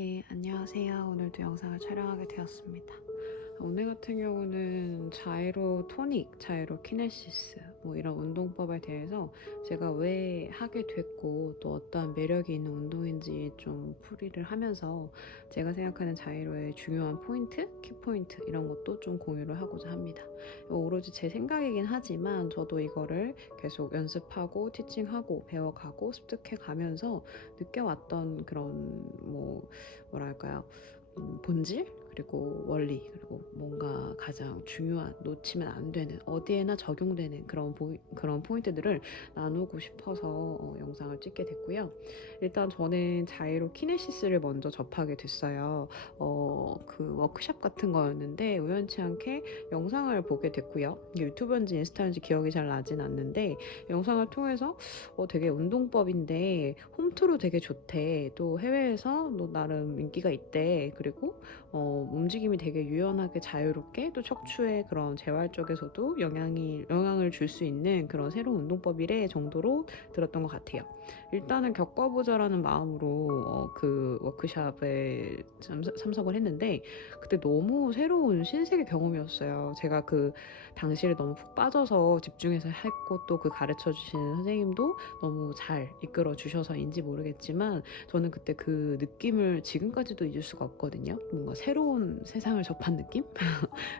네, 안녕하세요. 오늘도 영상을 촬영하게 되었습니다. 오늘 같은 경우는 자이로 토닉, 자이로 키네시스 뭐 이런 운동법에 대해서 제가 왜 하게 됐고 또 어떠한 매력이 있는 운동인지 좀 풀이를 하면서 제가 생각하는 자이로의 중요한 포인트, 키포인트 이런 것도 좀 공유를 하고자 합니다. 오로지 제 생각이긴 하지만 저도 이거를 계속 연습하고 티칭하고 배워가고 습득해 가면서 느껴왔던 그런 뭐랄까요? 본질? 그리고 원리, 그리고 뭔가 가장 중요한, 놓치면 안 되는, 어디에나 적용되는 그런 포인트들을 나누고 싶어서 영상을 찍게 됐고요. 일단 저는 자이로 키네시스를 먼저 접하게 됐어요. 그 워크샵 같은 거였는데 우연치 않게 영상을 보게 됐고요. 유튜브인지 인스타인지 기억이 잘 나진 않는데 영상을 통해서 되게 운동법인데 홈트로 되게 좋대. 또 해외에서 또 나름 인기가 있대. 그리고 움직임이 되게 유연하게 자유롭게 또 척추의 그런 재활 쪽에서도 영향을 줄 수 있는 그런 새로운 운동법이래 정도로 들었던 것 같아요. 일단은 겪어보자라는 마음으로 그 워크샵에 참석을 했는데 그때 너무 새로운 신세계 경험이었어요. 제가 그 당시를 너무 푹 빠져서 집중해서 했고 또 그 가르쳐 주시는 선생님도 너무 잘 이끌어 주셔서인지 모르겠지만 저는 그때 그 느낌을 지금까지도 잊을 수가 없거든요. 뭔가 새로운 세상을 접한 느낌?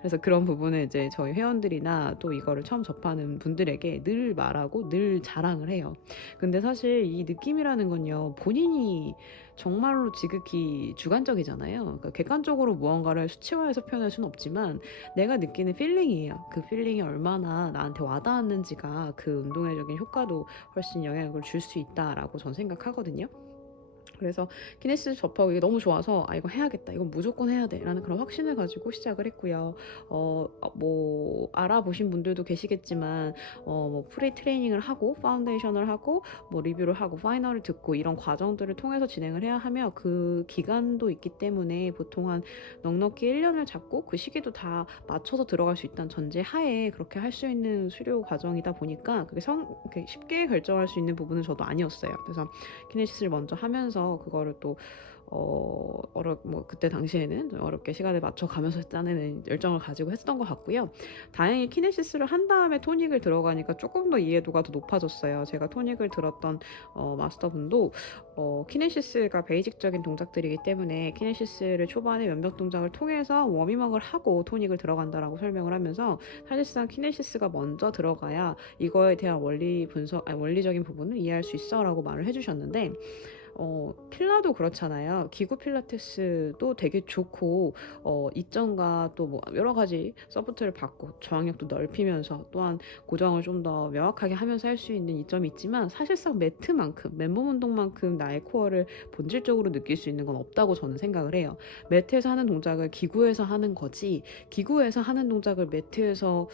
그래서 그런 부분을 이제 저희 회원들이나 또 이거를 처음 접하는 분들에게 늘 말하고 늘 자랑을 해요. 근데 사실 이 느낌이라는 건요, 본인이 정말로 지극히 주관적이잖아요. 그러니까 객관적으로 무언가를 수치화해서 표현할 수는 없지만 내가 느끼는 필링이에요. 그 필링이 얼마나 나한테 와닿았는지가 그 운동회적인 효과도 훨씬 영향을 줄 수 있다라고 전 생각하거든요. 그래서 키네시스 접하고 이게 너무 좋아서 이거 해야겠다, 이건 무조건 해야 돼 라는 그런 확신을 가지고 시작을 했고요. 뭐 알아보신 분들도 계시겠지만 뭐 프리 트레이닝을 하고 파운데이션을 하고 뭐 리뷰를 하고 파이널을 듣고 이런 과정들을 통해서 진행을 해야 하며 그 기간도 있기 때문에 보통 한 넉넉히 1년을 잡고 그 시기도 다 맞춰서 들어갈 수 있다는 전제 하에 그렇게 할 수 있는 수료 과정이다 보니까 그게 쉽게 결정할 수 있는 부분은 저도 아니었어요. 그래서 키네시스를 먼저 하면서 그거를 또 그때 당시에는 좀 어렵게 시간을 맞춰가면서 짜내는 열정을 가지고 했던 것 같고요. 다행히 키네시스를 한 다음에 토닉을 들어가니까 조금 더 이해도가 더 높아졌어요. 제가 토닉을 들었던 마스터분도 키네시스가 베이직적인 동작들이기 때문에 키네시스를 초반에 몇몇 동작을 통해서 워밍업을 하고 토닉을 들어간다라고 설명을 하면서 사실상 키네시스가 먼저 들어가야 이거에 대한 원리적인 부분을 이해할 수 있어 라고 말을 해주셨는데 필라도 그렇잖아요. 기구 필라테스도 되게 좋고 이점과 또 뭐 여러 가지 서포트를 받고 저항력도 넓히면서 또한 고정을 좀 더 명확하게 하면서 할 수 있는 이점이 있지만 사실상 매트만큼 맨몸 운동만큼 나의 코어를 본질적으로 느낄 수 있는 건 없다고 저는 생각을 해요. 매트에서 하는 동작을 기구에서 하는 거지 기구에서 하는 동작을 매트에서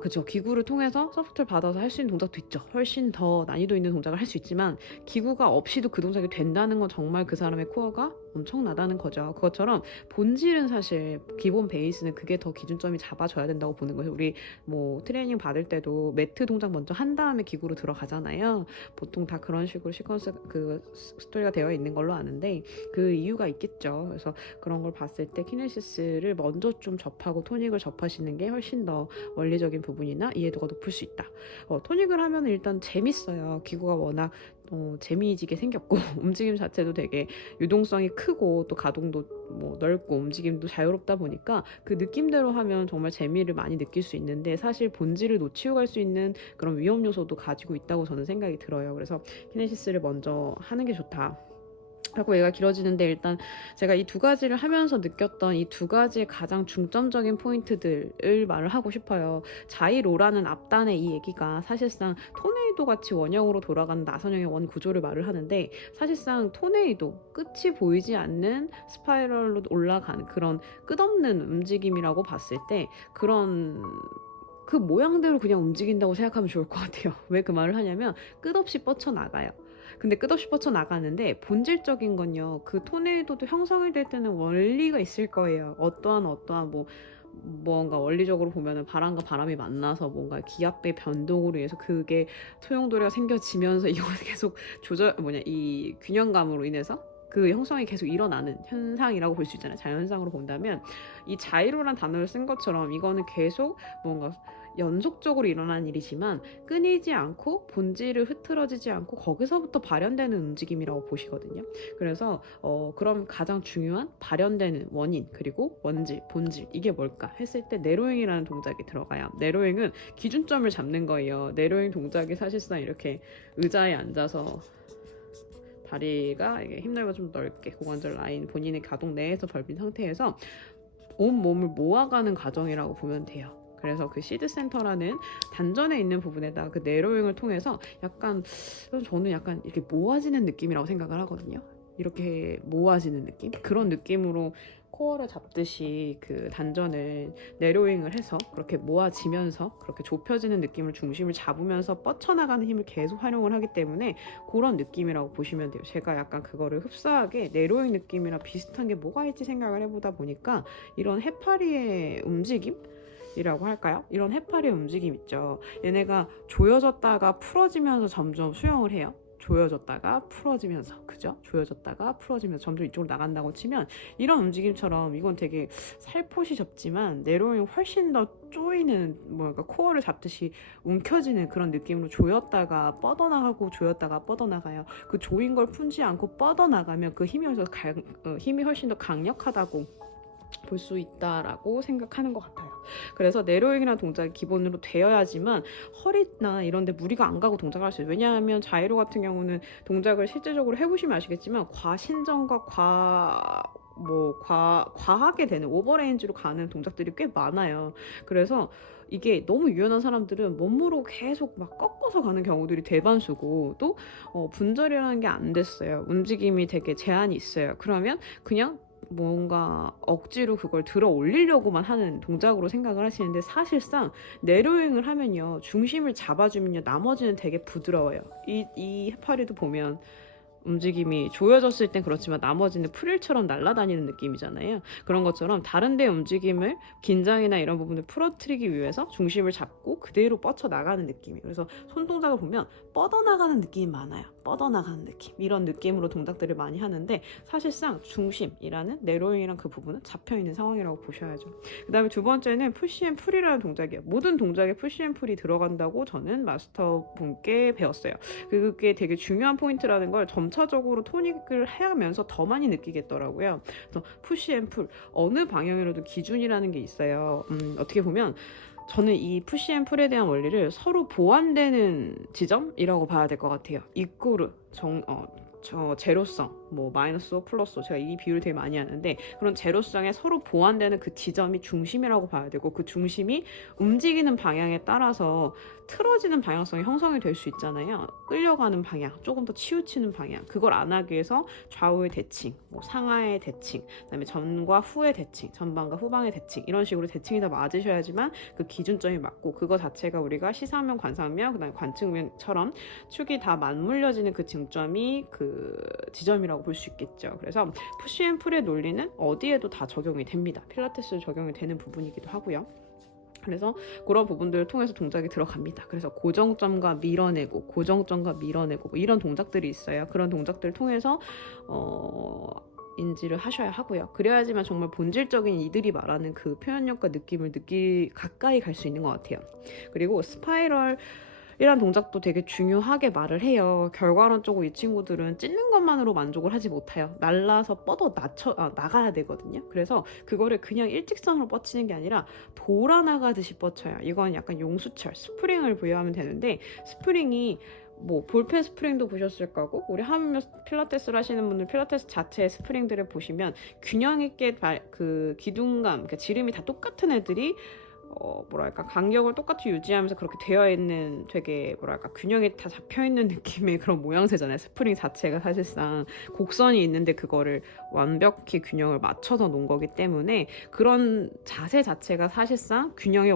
그죠. 기구를 통해서 서포트를 받아서 할 수 있는 동작도 있죠. 훨씬 더 난이도 있는 동작을 할 수 있지만 기구가 없이도 그 동작이 된다는 건 정말 그 사람의 코어가 엄청나다는 거죠. 그것처럼 본질은 사실 기본 베이스는 그게 더 기준점이 잡아줘야 된다고 보는 거예요. 우리 뭐 트레이닝 받을 때도 매트 동작 먼저 한 다음에 기구로 들어가잖아요. 보통 다 그런 식으로 스토리가 되어 있는 걸로 아는데 그 이유가 있겠죠. 그래서 그런 걸 봤을 때 키네시스를 먼저 좀 접하고 토닉을 접하시는 게 훨씬 더 원리적인 부분이나 이해도가 높을 수 있다. 토닉을 하면 일단 재밌어요. 기구가 워낙 재미지게 생겼고 움직임 자체도 되게 유동성이 크고 또 가동도 뭐 넓고 움직임도 자유롭다 보니까 그 느낌대로 하면 정말 재미를 많이 느낄 수 있는데 사실 본질을 놓치고 갈 수 있는 그런 위험 요소도 가지고 있다고 저는 생각이 들어요. 그래서 키네시스를 먼저 하는 게 좋다 하고 얘가 길어지는데 일단 제가 이 두 가지를 하면서 느꼈던 이 두 가지의 가장 중점적인 포인트들을 말을 하고 싶어요. 자이로라는 앞단의 이 얘기가 사실상 토네이도 같이 원형으로 돌아가는 나선형의 원 구조를 말을 하는데 사실상 토네이도 끝이 보이지 않는 스파이럴로 올라가는 그런 끝없는 움직임이라고 봤을 때 그런 그 모양대로 그냥 움직인다고 생각하면 좋을 것 같아요. 왜 그 말을 하냐면 끝없이 뻗쳐나가요. 근데 끝없이 뻗쳐나가는데 본질적인 건요. 그 토네이도도 형성이 될 때는 원리가 있을 거예요. 어떠한 뭔가 원리적으로 보면은 바람과 바람이 만나서 뭔가 기압의 변동으로 인해서 그게 소용돌이가 생겨지면서 이거 계속 이 균형감으로 인해서 그 형성이 계속 일어나는 현상이라고 볼 수 있잖아요. 자연현상으로 본다면 이 자이로란 단어를 쓴 것처럼 이거는 계속 뭔가 연속적으로 일어나는 일이지만 끊이지 않고 본질을 흐트러지지 않고 거기서부터 발현되는 움직임이라고 보시거든요. 그래서 그럼 가장 중요한 발현되는 원인 그리고 원질, 본질 이게 뭘까 했을 때 내로잉이라는 동작이 들어가요. 내로잉은 기준점을 잡는 거예요. 내로잉 동작이 사실상 이렇게 의자에 앉아서 다리가 이게 힘 넓어 좀 넓게 고관절 라인 본인의 가동 내에서 벌린 상태에서 온 몸을 모아가는 과정이라고 보면 돼요. 그래서 그 시드 센터라는 단전에 있는 부분에다 그 내로잉을 통해서 약간 저는 약간 이렇게 모아지는 느낌이라고 생각을 하거든요. 이렇게 모아지는 느낌? 그런 느낌으로 코어를 잡듯이 그 단전을 내로잉을 해서 그렇게 모아지면서 그렇게 좁혀지는 느낌을 중심을 잡으면서 뻗쳐나가는 힘을 계속 활용을 하기 때문에 그런 느낌이라고 보시면 돼요. 제가 약간 그거를 흡사하게 내로잉 느낌이랑 비슷한 게 뭐가 있지 생각을 해보다 보니까 이런 해파리의 움직임? 이라고 할까요? 이런 해파리의 움직임 있죠. 얘네가 조여졌다가 풀어지면서 점점 수영을 해요. 조여졌다가 풀어지면서, 그죠? 조여졌다가 풀어지면서 점점 이쪽으로 나간다고 치면 이런 움직임처럼 이건 되게 살포시 접지만 내로잉 훨씬 더 조이는 뭔가 코어를 잡듯이 움켜지는 그런 느낌으로 조였다가 뻗어나가고 조였다가 뻗어나가요. 그 조인 걸 풀지 않고 뻗어나가면 그 힘이 훨씬 더 강력하다고 볼 수 있다라고 생각하는 것 같아요. 그래서 내로잉이라는 동작이 기본으로 되어야지만 허리나 이런 데 무리가 안 가고 동작을 할 수 있어요. 왜냐하면 자이로 같은 경우는 동작을 실제적으로 해보시면 아시겠지만 과신전과 과하게 되는 오버레인지로 가는 동작들이 꽤 많아요. 그래서 이게 너무 유연한 사람들은 몸으로 계속 막 꺾어서 가는 경우들이 대반수고 또 분절이라는 게 안 됐어요. 움직임이 되게 제한이 있어요. 그러면 그냥 뭔가 억지로 그걸 들어 올리려고만 하는 동작으로 생각을 하시는데 사실상 내로잉을 하면요 중심을 잡아주면요 나머지는 되게 부드러워요. 이 해파리도 보면 움직임이 조여졌을 땐 그렇지만 나머지는 프릴처럼 날아다니는 느낌이잖아요. 그런 것처럼 다른 데 움직임을 긴장이나 이런 부분을 풀어뜨리기 위해서 중심을 잡고 그대로 뻗쳐나가는 느낌이에요. 그래서 손동작을 보면 뻗어나가는 느낌이 많아요. 뻗어나가는 느낌 이런 느낌으로 동작들을 많이 하는데 사실상 중심이라는 내로잉이랑 그 부분은 잡혀있는 상황이라고 보셔야죠. 그 다음에 두 번째는 푸시 앤 풀이라는 동작이에요. 모든 동작에 푸시 앤 풀이 들어간다고 저는 마스터분께 배웠어요. 그게 되게 중요한 포인트라는 걸 점차적으로 토닉을 해가면서 더 많이 느끼겠더라고요. 그래서 푸시 앤 풀 어느 방향으로도 기준이라는 게 있어요. 어떻게 보면 저는 이 푸시 앤 풀에 대한 원리를 서로 보완되는 지점이라고 봐야 될 것 같아요. 이꼬르 제로성, 마이너스 5 플러스 5 제가 이 비율을 되게 많이 하는데 그런 제로성에 서로 보완되는 그 지점이 중심이라고 봐야 되고 그 중심이 움직이는 방향에 따라서 틀어지는 방향성이 형성이 될 수 있잖아요. 끌려가는 방향, 조금 더 치우치는 방향 그걸 안 하기 위해서 좌우의 대칭, 상하의 대칭, 그다음에 전과 후의 대칭, 전방과 후방의 대칭 이런 식으로 대칭이 다 맞으셔야지만 그 기준점이 맞고 그거 자체가 우리가 시상면, 관상면, 그다음에 관측면처럼 축이 다 맞물려지는 그 쟁점이 그 지점이라고 볼 수 있겠죠. 그래서 푸시 앤 풀의 논리는 어디에도 다 적용이 됩니다. 필라테스 적용이 되는 부분이기도 하고요. 그래서 그런 부분들을 통해서 동작이 들어갑니다. 그래서 고정점과 밀어내고 고정점과 밀어내고 이런 동작들이 있어요. 그런 동작들을 통해서 인지를 하셔야 하고요. 그래야지만 정말 본질적인 이들이 말하는 그 표현력과 느낌을 가까이 갈 수 있는 것 같아요. 그리고 스파이럴 이란 동작도 되게 중요하게 말을 해요. 결과론적으로 이 친구들은 찢는 것만으로 만족을 하지 못해요. 날라서 나가야 되거든요. 그래서 그거를 그냥 일직선으로 뻗치는 게 아니라 돌아나가듯이 뻗쳐요. 이건 약간 용수철, 스프링을 부여하면 되는데 스프링이 볼펜 스프링도 보셨을 거고 우리 하면 필라테스를 하시는 분들 필라테스 자체의 스프링들을 보시면 균형 있게 그 기둥감, 그 지름이 다 똑같은 애들이 간격을 똑같이 유지하면서 그렇게 되어 있는 되게 균형이 다 잡혀 있는 느낌의 그런 모양새잖아요. 스프링 자체가 사실상 곡선이 있는데 그거를 완벽히 균형을 맞춰서 놓은 거기 때문에 그런 자세 자체가 사실상 균형의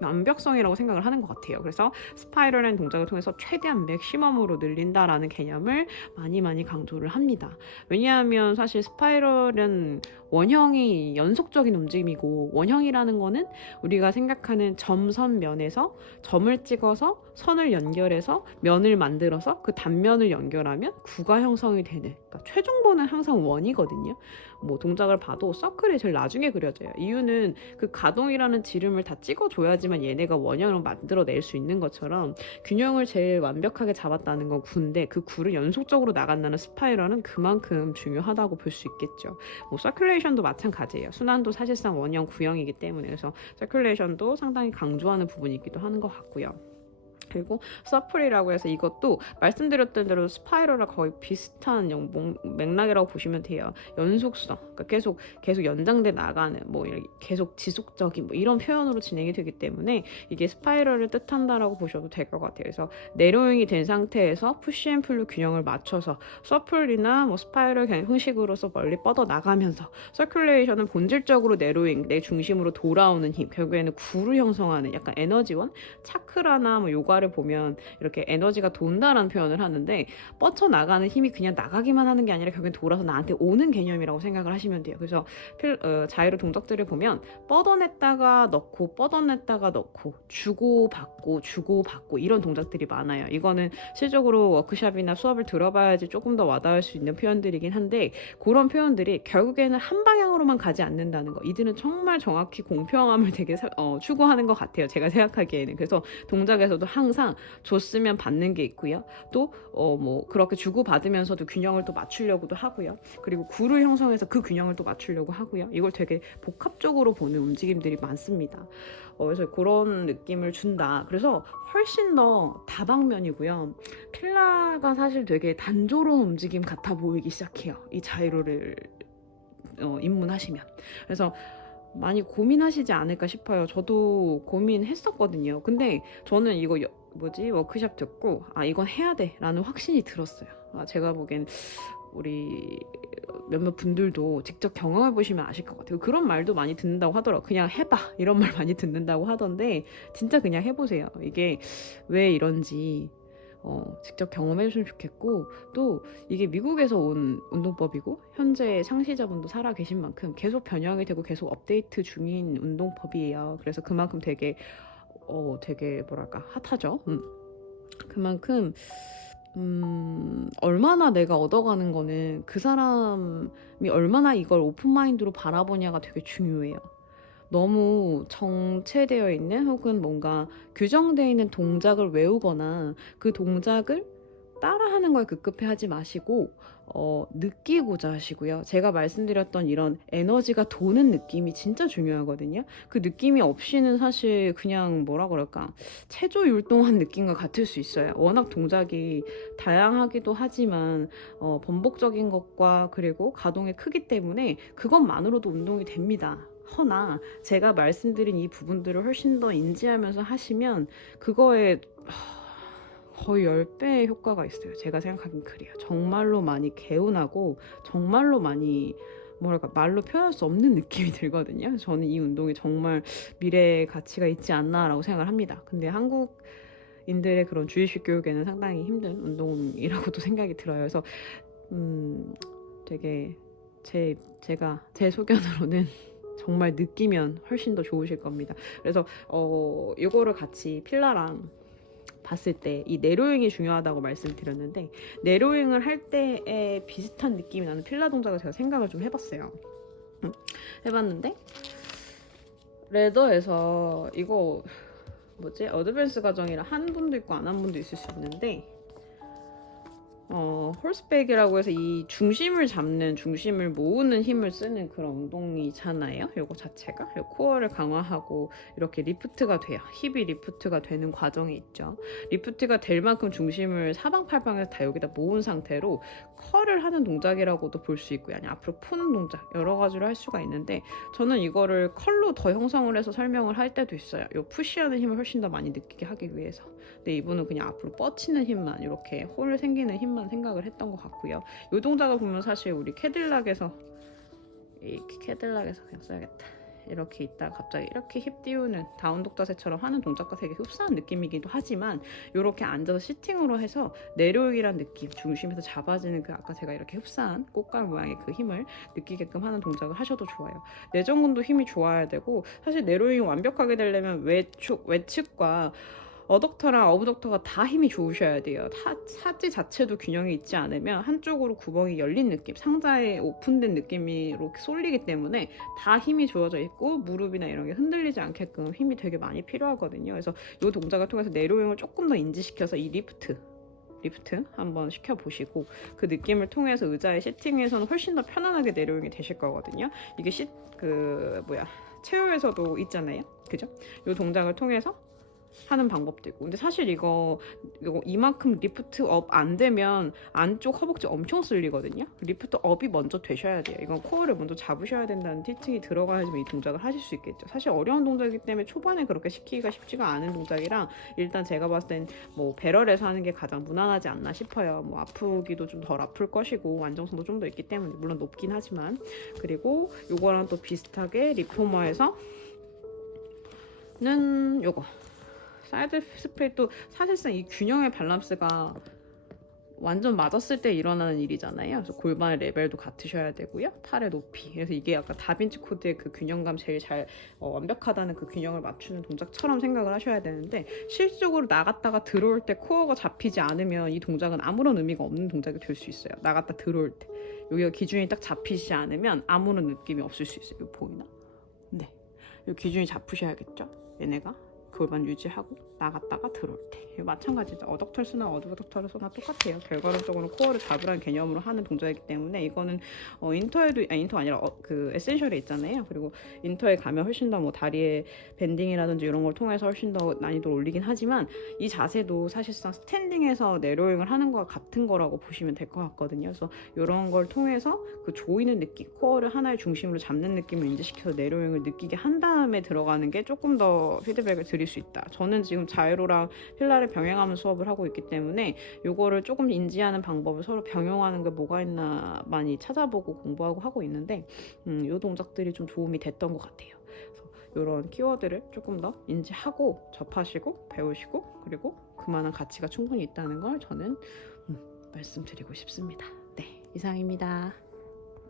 완벽성이라고 생각을 하는 것 같아요. 그래서 스파이럴이라는 동작을 통해서 최대한 맥시멈으로 늘린다라는 개념을 많이 강조를 합니다. 왜냐하면 사실 스파이럴은 원형이 연속적인 움직임이고 원형이라는 거는 우리가 생각하는 점선 면에서 점을 찍어서 선을 연결해서 면을 만들어서 그 단면을 연결하면 구가 형성이 되는, 그러니까 최종본은 항상 원이거든요. 뭐 동작을 봐도 서클이 제일 나중에 그려져요. 이유는 그 가동이라는 지름을 다 찍어줘야지만 얘네가 원형을 만들어낼 수 있는 것처럼 균형을 제일 완벽하게 잡았다는 건 구인데, 그 구를 연속적으로 나간다는 스파이럴은 그만큼 중요하다고 볼 수 있겠죠. 뭐 서큘레이션도 마찬가지예요. 순환도 사실상 원형 구형이기 때문에, 그래서 서큘레이션도 상당히 강조하는 부분이기도 하는 것 같고요. 그리고 서플이라고 해서 이것도 말씀드렸던 대로 스파이럴과 거의 비슷한 맥락이라고 보시면 돼요. 연속성, 그러니까 계속 연장돼 나가는, 뭐 계속 지속적인 뭐 이런 표현으로 진행이 되기 때문에 이게 스파이럴을 뜻한다라고 보셔도 될 것 같아요. 그래서 내로잉이 된 상태에서 푸시앤풀로 균형을 맞춰서 서플이나 뭐 스파이럴 형식으로서 멀리 뻗어 나가면서, 서큘레이션은 본질적으로 내로잉, 내 중심으로 돌아오는 힘, 결국에는 구를 형성하는 약간 에너지원, 차크라나 뭐 요가를 보면 이렇게 에너지가 돈다라는 표현을 하는데, 뻗쳐나가는 힘이 그냥 나가기만 하는 게 아니라 결국엔 돌아서 나한테 오는 개념이라고 생각을 하시면 돼요. 그래서 자이로 동작들을 보면 뻗어냈다가 넣고 뻗어냈다가 넣고 주고받고 이런 동작들이 많아요. 이거는 실적으로 워크숍이나 수업을 들어봐야지 조금 더 와닿을 수 있는 표현들이긴 한데, 그런 표현들이 결국에는 한 방향으로만 가지 않는다는 거, 이들은 정말 정확히 공평함을 되게 추구하는 것 같아요, 제가 생각하기에는. 그래서 동작에서도 항상 줬으면 받는 게 있고요. 또 뭐 그렇게 주고 받으면서도 균형을 또 맞추려고도 하고요. 그리고 구를 형성해서 그 균형을 또 맞추려고 하고요. 이걸 되게 복합적으로 보는 움직임들이 많습니다. 그래서 그런 느낌을 준다. 그래서 훨씬 더 다방면이고요. 필라가 사실 되게 단조로운 움직임 같아 보이기 시작해요, 이 자이로를 입문하시면. 그래서 많이 고민하시지 않을까 싶어요. 저도 고민했었거든요. 근데 저는 이거 워크숍 듣고 이건 해야 돼 라는 확신이 들었어요. 제가 보기엔 우리 몇몇 분들도 직접 경험해 보시면 아실 것 같아요. 그런 말도 많이 듣는다고 하더라고요. 그냥 해봐, 이런 말 많이 듣는다고 하던데, 진짜 그냥 해보세요. 이게 왜 이런지 직접 경험해 주시면 좋겠고, 또 이게 미국에서 온 운동법이고 현재 창시자분도 살아 계신 만큼 계속 변형이 되고 계속 업데이트 중인 운동법이에요. 그래서 그만큼 되게 뭐랄까 핫하죠. 그만큼 얼마나 내가 얻어가는 거는 그 사람이 얼마나 이걸 오픈마인드로 바라보냐가 되게 중요해요. 너무 정체되어 있는, 혹은 뭔가 규정되어 있는 동작을 외우거나 그 동작을 따라하는 걸 급급해하지 마시고 느끼고자 하시고요. 제가 말씀드렸던 이런 에너지가 도는 느낌이 진짜 중요하거든요. 그 느낌이 없이는 사실 그냥 뭐라 그럴까, 체조 율동한 느낌과 같을 수 있어요. 워낙 동작이 다양하기도 하지만 번복적인 것과 그리고 가동의 크기 때문에 그것만으로도 운동이 됩니다. 허나 제가 말씀드린 이 부분들을 훨씬 더 인지하면서 하시면 그거에 거의 10배의 효과가 있어요. 제가 생각하긴 그래요. 정말로 많이 개운하고 정말로 많이 뭐랄까 말로 표현할 수 없는 느낌이 들거든요. 저는 이 운동이 정말 미래의 가치가 있지 않나라고 생각을 합니다. 근데 한국인들의 그런 주의식 교육에는 상당히 힘든 운동이라고도 생각이 들어요. 그래서 되게 제 소견으로는 정말 느끼면 훨씬 더 좋으실 겁니다. 그래서 이거를 같이 필라랑 봤을 때 이 내로잉이 중요하다고 말씀드렸는데, 내로잉을 할 때에 비슷한 느낌이 나는 필라 동작을 제가 생각을 좀 해봤어요. 해봤는데 레더에서 이거 어드밴스 과정이라 한 분도 있고 안 한 분도 있을 수 있는데, 홀스백이라고 해서 이 중심을 모으는 힘을 쓰는 그런 운동이잖아요. 요거 자체가 요 코어를 강화하고 이렇게 리프트가 돼요. 힙이 리프트가 되는 과정이 있죠. 리프트가 될 만큼 중심을 사방팔방에서 다 여기다 모은 상태로 컬을 하는 동작이라고도 볼 수 있고요. 아니 앞으로 푸는 동작, 여러 가지로 할 수가 있는데, 저는 이거를 컬로 더 형성을 해서 설명을 할 때도 있어요. 요 푸시하는 힘을 훨씬 더 많이 느끼게 하기 위해서. 근데 이분은 그냥 앞으로 뻗치는 힘만, 이렇게 홀 생기는 힘만 생각을 했던 것 같고요. 이 동작을 보면 사실 우리 캐딜락에서 그냥 써야겠다. 이렇게 있다가 갑자기 이렇게 힙 띄우는 다운 독자세처럼 하는 동작과 되게 흡사한 느낌이기도 하지만, 이렇게 앉아서 시팅으로 해서 내려오기란 느낌, 중심에서 잡아지는 그 아까 제가 이렇게 흡사한 꽃갈 모양의 그 힘을 느끼게끔 하는 동작을 하셔도 좋아요. 내전근도 힘이 좋아야 되고, 사실 내로잉이 완벽하게 되려면 외측과 어덕터랑 어브덕터가 다 힘이 좋으셔야 돼요. 사지 자체도 균형이 있지 않으면 한쪽으로 구멍이 열린 느낌, 상자에 오픈된 느낌이 이렇게 쏠리기 때문에 다 힘이 주어져 있고 무릎이나 이런 게 흔들리지 않게끔 힘이 되게 많이 필요하거든요. 그래서 이 동작을 통해서 내로용을 조금 더 인지시켜서 이 리프트 한번 시켜보시고 그 느낌을 통해서 의자에 시팅해서는 훨씬 더 편안하게 내로용이 되실 거거든요. 이게 체어에서도 있잖아요. 그죠? 이 동작을 통해서 하는 방법도 있고. 근데 사실 이거 이만큼 리프트 업 안 되면 안쪽 허벅지 엄청 쓸리거든요. 리프트 업이 먼저 되셔야 돼요. 이건 코어를 먼저 잡으셔야 된다는 티칭이 들어가야지만 이 동작을 하실 수 있겠죠. 사실 어려운 동작이기 때문에 초반에 그렇게 시키기가 쉽지가 않은 동작이랑 일단 제가 봤을 땐 뭐 배럴에서 하는 게 가장 무난하지 않나 싶어요. 뭐 아프기도 좀 덜 아플 것이고 안정성도 좀 더 있기 때문에 물론 높긴 하지만. 그리고 요거랑 또 비슷하게 리포머에서는 요거 사이드 스플릿도 사실상 이 균형의 밸런스가 완전 맞았을 때 일어나는 일이잖아요. 그래서 골반의 레벨도 같으셔야 되고요. 팔의 높이. 그래서 이게 약간 다빈치 코드의 그 균형감 제일 잘 완벽하다는 그 균형을 맞추는 동작처럼 생각을 하셔야 되는데 실질적으로 나갔다가 들어올 때 코어가 잡히지 않으면 이 동작은 아무런 의미가 없는 동작이 될 수 있어요. 나갔다 들어올 때. 여기가 기준이 딱 잡히지 않으면 아무런 느낌이 없을 수 있어요. 이거 보이나? 네. 이 기준이 잡히셔야겠죠? 얘네가. 골반 유지하고 나갔다가 들어올 때 마찬가지죠. 어덕터스나 어드덕터스나 똑같아요. 결과론적으로 코어를 잡으라는 개념으로 하는 동작이기 때문에 이거는 인터 아니라 그 에센셜에 있잖아요. 그리고 인터에 가면 훨씬 더 뭐 다리의 밴딩이라든지 이런 걸 통해서 훨씬 더 난이도를 올리긴 하지만 이 자세도 사실상 스탠딩에서 내로잉을 하는 거와 같은 거라고 보시면 될 것 같거든요. 그래서 이런 걸 통해서 그 조이는 느낌, 코어를 하나의 중심으로 잡는 느낌을 인지시켜서 내로잉을 느끼게 한 다음에 들어가는 게 조금 더 피드백을 드릴 수 있다. 저는 지금 자이로랑 필라를 병행하면 수업을 하고 있기 때문에 요거를 조금 인지하는 방법을 서로 병용하는 게 뭐가 있나 많이 찾아보고 공부하고 하고 있는데 요 동작들이 좀 도움이 됐던 것 같아요. 그래서 이런 키워드를 조금 더 인지하고 접하시고 배우시고 그리고 그만한 가치가 충분히 있다는 걸 저는 말씀드리고 싶습니다. 네, 이상입니다.